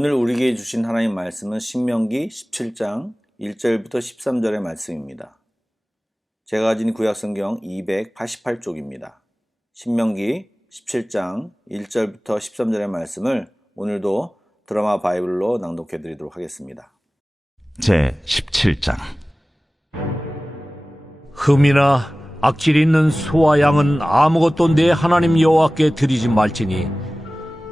오늘 우리에게 주신 하나님 말씀은 신명기 17장 1절부터 13절의 말씀입니다. 제가 가진 구약성경 288쪽입니다. 신명기 17장 1절부터 13절의 말씀을 오늘도 드라마 바이블로 낭독해 드리도록 하겠습니다. 제 17장. 흠이나 악질이 있는 소와 양은 아무것도 내 하나님 여호와께 드리지 말지니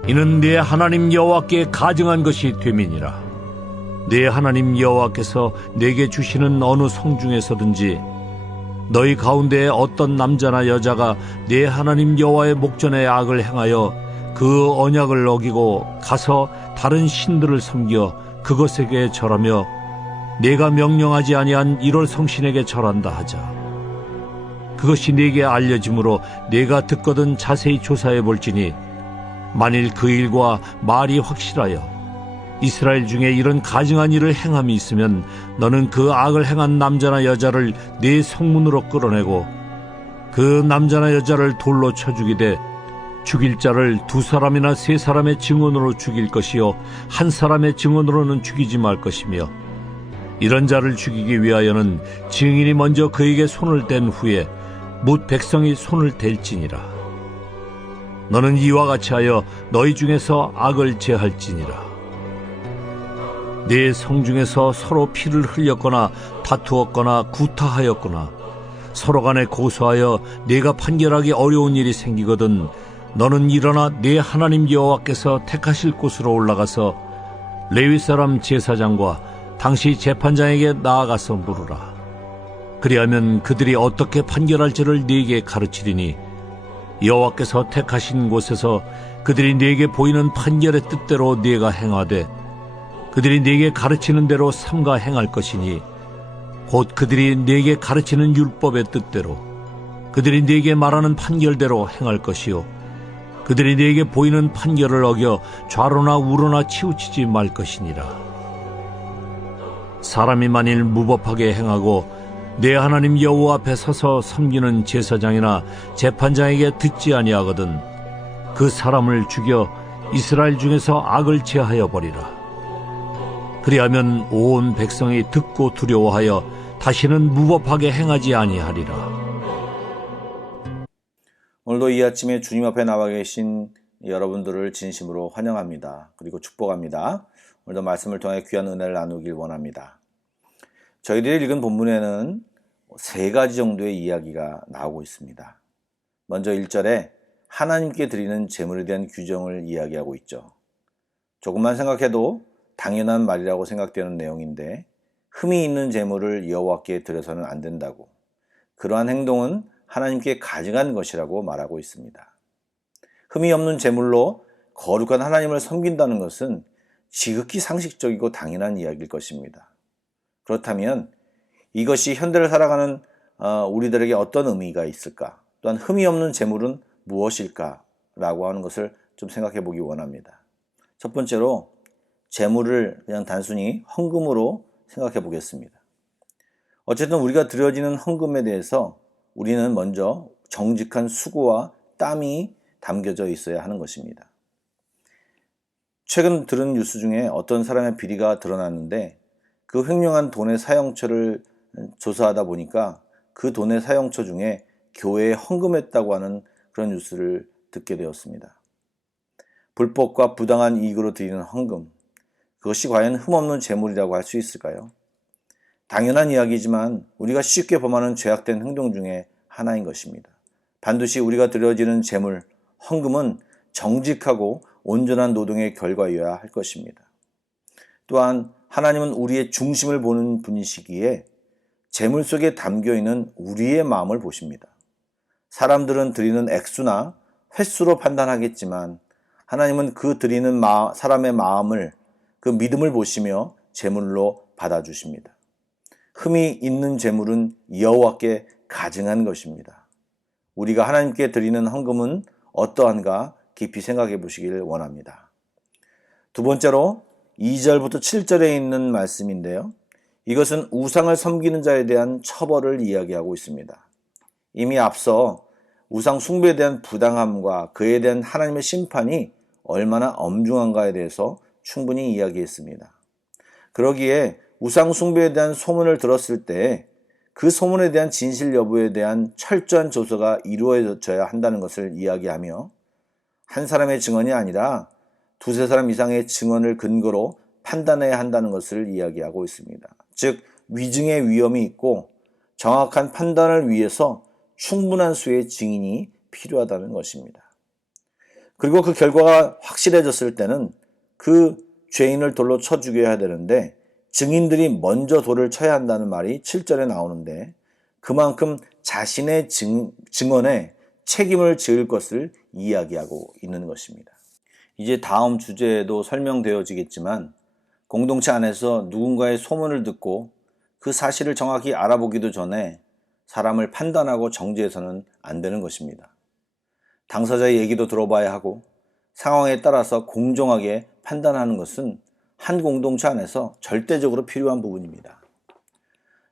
이는 내 하나님 여호와께 가증한 것이 됨이니라. 내 하나님 여호와께서 내게 주시는 어느 성 중에서든지 너희 가운데 어떤 남자나 여자가 내 하나님 여호와의 목전에 악을 행하여 그 언약을 어기고 가서 다른 신들을 섬겨 그것에게 절하며 내가 명령하지 아니한 이럴 성신에게 절한다 하자. 그것이 네게 알려짐으로 내가 듣거든 자세히 조사해 볼지니 만일 그 일과 말이 확실하여 이스라엘 중에 이런 가증한 일을 행함이 있으면 너는 그 악을 행한 남자나 여자를 네 성문으로 끌어내고 그 남자나 여자를 돌로 쳐 죽이되 죽일 자를 2사람이나 3사람의 증언으로 죽일 것이요 1사람의 증언으로는 죽이지 말 것이며 이런 자를 죽이기 위하여는 증인이 먼저 그에게 손을 댄 후에 뭇 백성이 손을 댈지니라. 너는 이와 같이 하여 너희 중에서 악을 제할지니라. 네 성 중에서 서로 피를 흘렸거나 다투었거나 구타하였거나 서로 간에 고소하여 네가 판결하기 어려운 일이 생기거든 너는 일어나 네 하나님 여호와께서 택하실 곳으로 올라가서 레위 사람 제사장과 당시 재판장에게 나아가서 물으라. 그리하면 그들이 어떻게 판결할지를 네게 가르치리니 여호와께서 택하신 곳에서 그들이 네게 보이는 판결의 뜻대로 네가 행하되 그들이 네게 가르치는 대로 삼가 행할 것이니 곧 그들이 네게 가르치는 율법의 뜻대로 그들이 네게 말하는 판결대로 행할 것이요 그들이 네게 보이는 판결을 어겨 좌로나 우로나 치우치지 말 것이니라. 사람이 만일 무법하게 행하고 내 하나님 여호와 앞에 서서 섬기는 제사장이나 재판장에게 듣지 아니하거든 그 사람을 죽여 이스라엘 중에서 악을 제하여 버리라. 그리하면 온 백성이 듣고 두려워하여 다시는 무법하게 행하지 아니하리라. 오늘도 이 아침에 주님 앞에 나와 계신 여러분들을 진심으로 환영합니다. 그리고 축복합니다. 오늘도 말씀을 통해 귀한 은혜를 나누길 원합니다. 저희들이 읽은 본문에는 3가지 정도의 이야기가 나오고 있습니다. 먼저 1절에 하나님께 드리는 제물에 대한 규정을 이야기하고 있죠. 조금만 생각해도 당연한 말이라고 생각되는 내용인데 흠이 있는 제물을 여호와께 드려서는 안 된다고, 그러한 행동은 하나님께 가증한 것이라고 말하고 있습니다. 흠이 없는 제물로 거룩한 하나님을 섬긴다는 것은 지극히 상식적이고 당연한 이야기일 것입니다. 그렇다면 이것이 현대를 살아가는 우리들에게 어떤 의미가 있을까? 또한 흠이 없는 제물은 무엇일까? 라고 하는 것을 좀 생각해 보기 원합니다. 첫 번째로 제물을 그냥 단순히 헌금으로 생각해 보겠습니다. 어쨌든 우리가 드려지는 헌금에 대해서 우리는 먼저 정직한 수고와 땀이 담겨져 있어야 하는 것입니다. 최근 들은 뉴스 중에 어떤 사람의 비리가 드러났는데 그 횡령한 돈의 사용처를 조사하다 보니까 그 돈의 사용처 중에 교회에 헌금했다고 하는 그런 뉴스를 듣게 되었습니다. 불법과 부당한 이익으로 드리는 헌금, 그것이 과연 흠없는 제물이라고 할 수 있을까요? 당연한 이야기지만 우리가 쉽게 범하는 죄악된 행동 중에 하나인 것입니다. 반드시 우리가 드려지는 제물, 헌금은 정직하고 온전한 노동의 결과여야 할 것입니다. 또한 하나님은 우리의 중심을 보는 분이시기에 제물 속에 담겨있는 우리의 마음을 보십니다. 사람들은 드리는 액수나 횟수로 판단하겠지만 하나님은 그 드리는 사람의 마음을, 그 믿음을 보시며 제물로 받아주십니다. 흠이 있는 제물은 여호와께 가증한 것입니다. 우리가 하나님께 드리는 헌금은 어떠한가 깊이 생각해 보시기를 원합니다. 두 번째로 2절부터 7절에 있는 말씀인데요. 이것은 우상을 섬기는 자에 대한 처벌을 이야기하고 있습니다. 이미 앞서 우상 숭배에 대한 부당함과 그에 대한 하나님의 심판이 얼마나 엄중한가에 대해서 충분히 이야기했습니다. 그러기에 우상 숭배에 대한 소문을 들었을 때 그 소문에 대한 진실 여부에 대한 철저한 조사가 이루어져야 한다는 것을 이야기하며 한 사람의 증언이 아니라 두세 사람 이상의 증언을 근거로 판단해야 한다는 것을 이야기하고 있습니다. 즉 위증의 위험이 있고 정확한 판단을 위해서 충분한 수의 증인이 필요하다는 것입니다. 그리고 그 결과가 확실해졌을 때는 그 죄인을 돌로 쳐 죽여야 되는데 증인들이 먼저 돌을 쳐야 한다는 말이 7절에 나오는데 그만큼 자신의 증언에 책임을 지을 것을 이야기하고 있는 것입니다. 이제 다음 주제에도 설명되어지겠지만 공동체 안에서 누군가의 소문을 듣고 그 사실을 정확히 알아보기도 전에 사람을 판단하고 정죄해서는 안 되는 것입니다. 당사자의 얘기도 들어봐야 하고 상황에 따라서 공정하게 판단하는 것은 한 공동체 안에서 절대적으로 필요한 부분입니다.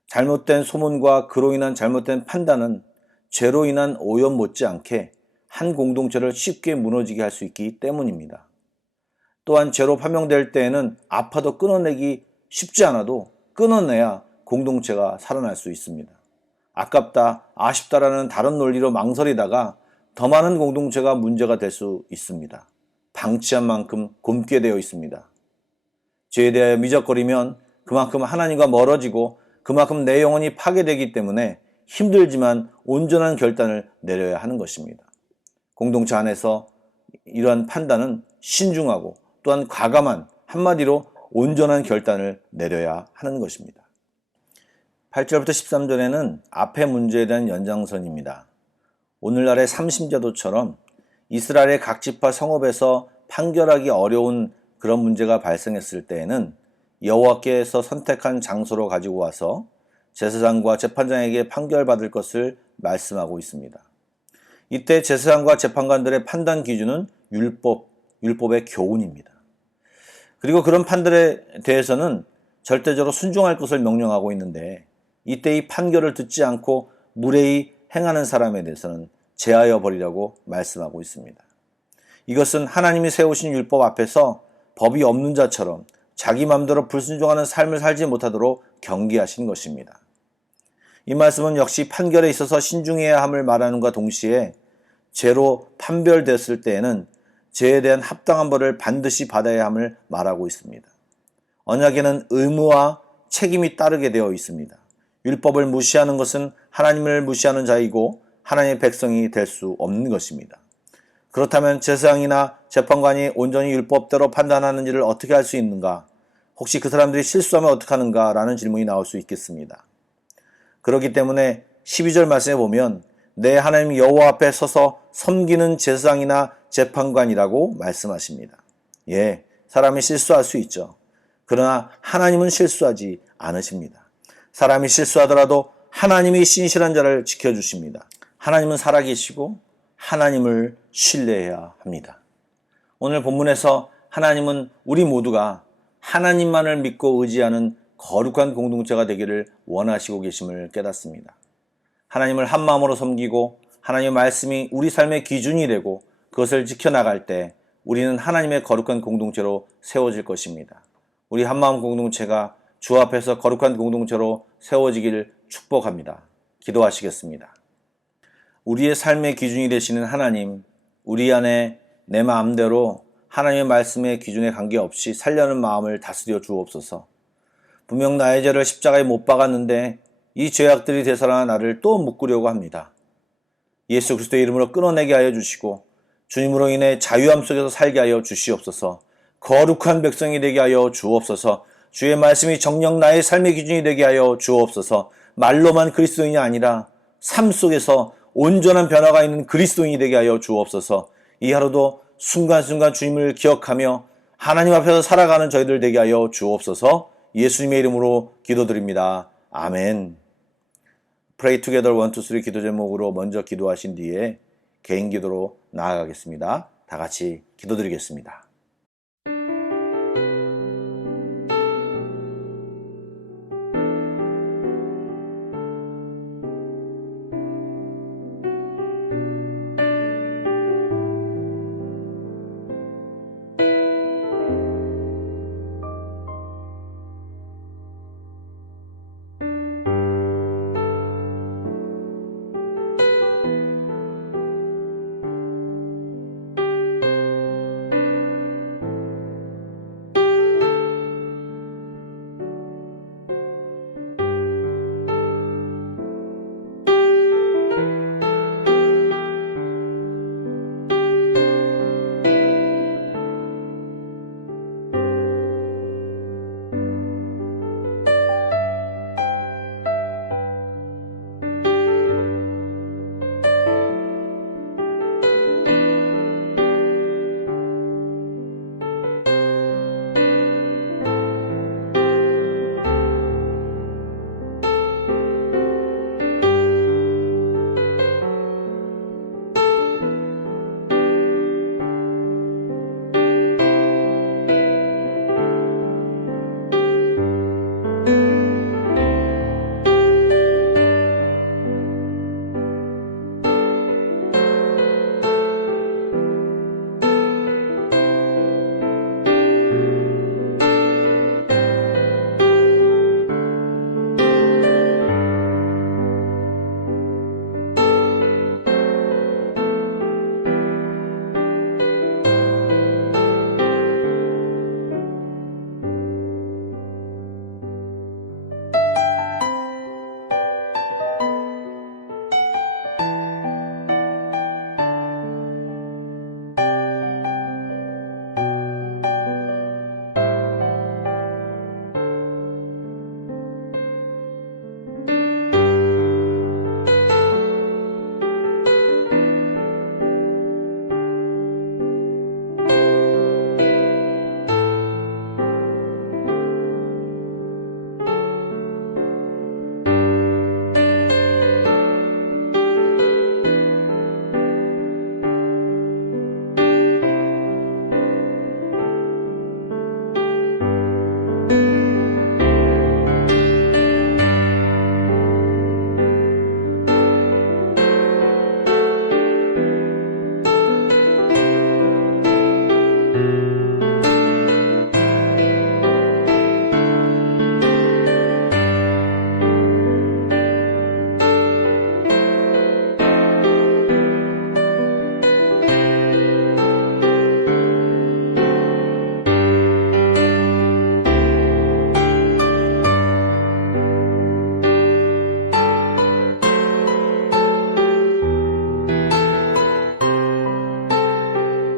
잘못된 소문과 그로 인한 잘못된 판단은 죄로 인한 오염 못지않게 한 공동체를 쉽게 무너지게 할 수 있기 때문입니다. 또한 죄로 판명될 때에는 아파도 끊어내기 쉽지 않아도 끊어내야 공동체가 살아날 수 있습니다. 아깝다, 아쉽다라는 다른 논리로 망설이다가 더 많은 공동체가 문제가 될 수 있습니다. 방치한 만큼 굼게 되어 있습니다. 죄에 대하여 미적거리면 그만큼 하나님과 멀어지고 그만큼 내 영혼이 파괴되기 때문에 힘들지만 온전한 결단을 내려야 하는 것입니다. 공동체 안에서 이러한 판단은 신중하고 또한 과감한 한마디로 온전한 결단을 내려야 하는 것입니다. 8절부터 13절에는 앞의 문제에 대한 연장선입니다. 오늘날의 삼심제도처럼 이스라엘의 각 지파 성읍에서 판결하기 어려운 그런 문제가 발생했을 때에는 여호와께서 선택한 장소로 가지고 와서 제사장과 재판장에게 판결받을 것을 말씀하고 있습니다. 이때 제사장과 재판관들의 판단 기준은 율법의 교훈입니다. 그리고 그런 판결에 대해서는 절대적으로 순종할 것을 명령하고 있는데 이때 이 판결을 듣지 않고 무례히 행하는 사람에 대해서는 제하여 버리라고 말씀하고 있습니다. 이것은 하나님이 세우신 율법 앞에서 법이 없는 자처럼 자기 마음대로 불순종하는 삶을 살지 못하도록 경계하신 것입니다. 이 말씀은 역시 판결에 있어서 신중해야 함을 말하는과 동시에 죄로 판별됐을 때에는 죄에 대한 합당한 벌을 반드시 받아야 함을 말하고 있습니다. 언약에는 의무와 책임이 따르게 되어 있습니다. 율법을 무시하는 것은 하나님을 무시하는 자이고 하나님의 백성이 될 수 없는 것입니다. 그렇다면 제사장이나 재판관이 온전히 율법대로 판단하는 일을 어떻게 할 수 있는가? 혹시 그 사람들이 실수하면 어떡하는가? 라는 질문이 나올 수 있겠습니다. 그렇기 때문에 12절 말씀에 보면 내 하나님 여호와 앞에 서서 섬기는 제사장이나 재판관이라고 말씀하십니다. 예, 사람이 실수할 수 있죠. 그러나 하나님은 실수하지 않으십니다. 사람이 실수하더라도 하나님이 신실한 자를 지켜주십니다. 하나님은 살아계시고 하나님을 신뢰해야 합니다. 오늘 본문에서 하나님은 우리 모두가 하나님만을 믿고 의지하는 거룩한 공동체가 되기를 원하시고 계심을 깨닫습니다. 하나님을 한 마음으로 섬기고 하나님의 말씀이 우리 삶의 기준이 되고 그것을 지켜나갈 때 우리는 하나님의 거룩한 공동체로 세워질 것입니다. 우리 한마음 공동체가 주 앞에서 거룩한 공동체로 세워지기를 축복합니다. 기도하시겠습니다. 우리의 삶의 기준이 되시는 하나님, 우리 안에 내 마음대로 하나님의 말씀의 기준에 관계없이 살려는 마음을 다스려 주옵소서. 분명 나의 죄를 십자가에 못 박았는데 이 죄악들이 되살아나 나를 또 묶으려고 합니다. 예수 그리스도의 이름으로 끊어내게 하여 주시고 주님으로 인해 자유함 속에서 살게 하여 주시옵소서. 거룩한 백성이 되게 하여 주옵소서. 주의 말씀이 정녕 나의 삶의 기준이 되게 하여 주옵소서. 말로만 그리스도인이 아니라 삶 속에서 온전한 변화가 있는 그리스도인이 되게 하여 주옵소서. 이 하루도 순간순간 주님을 기억하며 하나님 앞에서 살아가는 저희들 되게 하여 주옵소서. 예수님의 이름으로 기도드립니다. 아멘. Pray Together 1, 2, 3 기도 제목으로 먼저 기도하신 뒤에 개인 기도로 나아가겠습니다. 다 같이 기도드리겠습니다.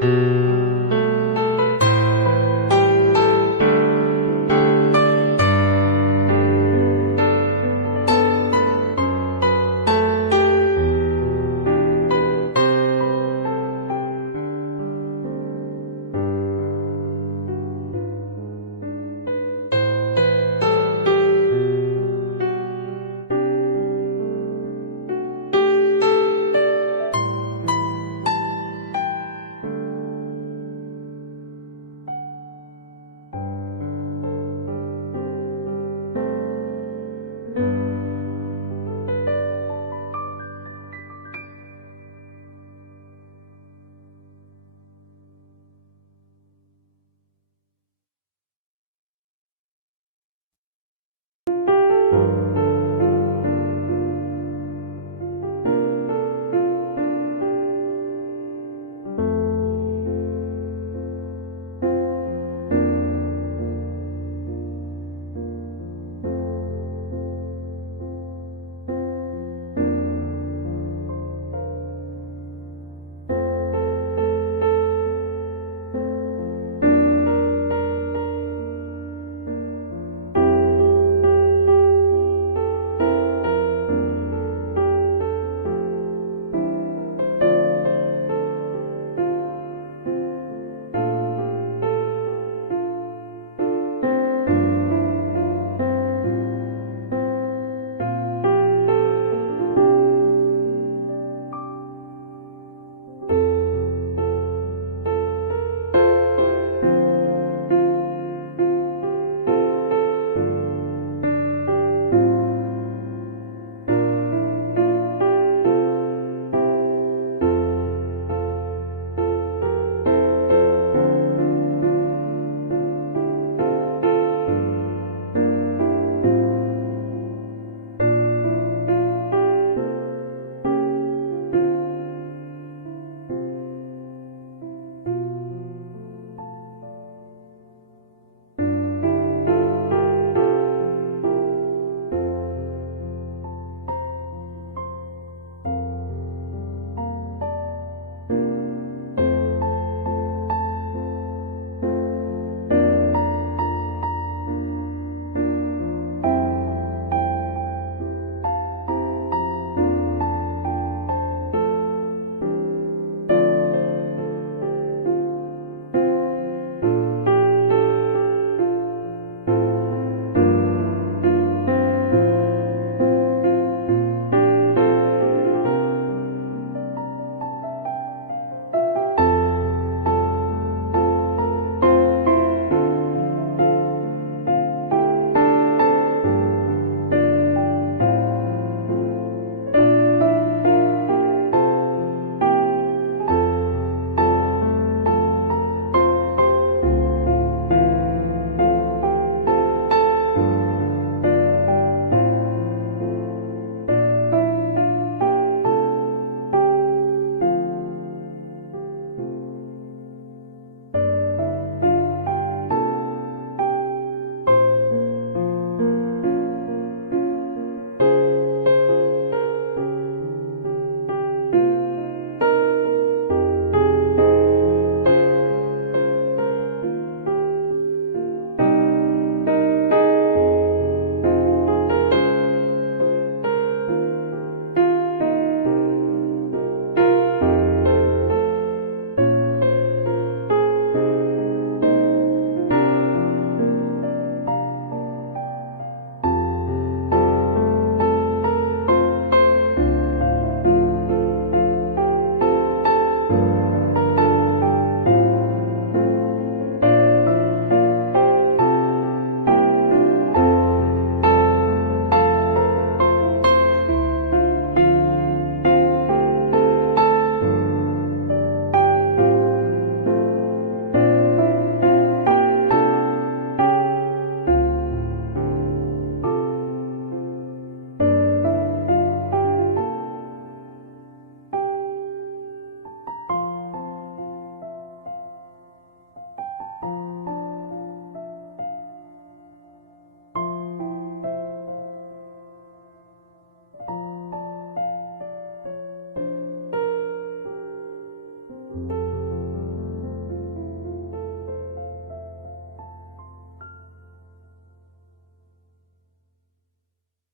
라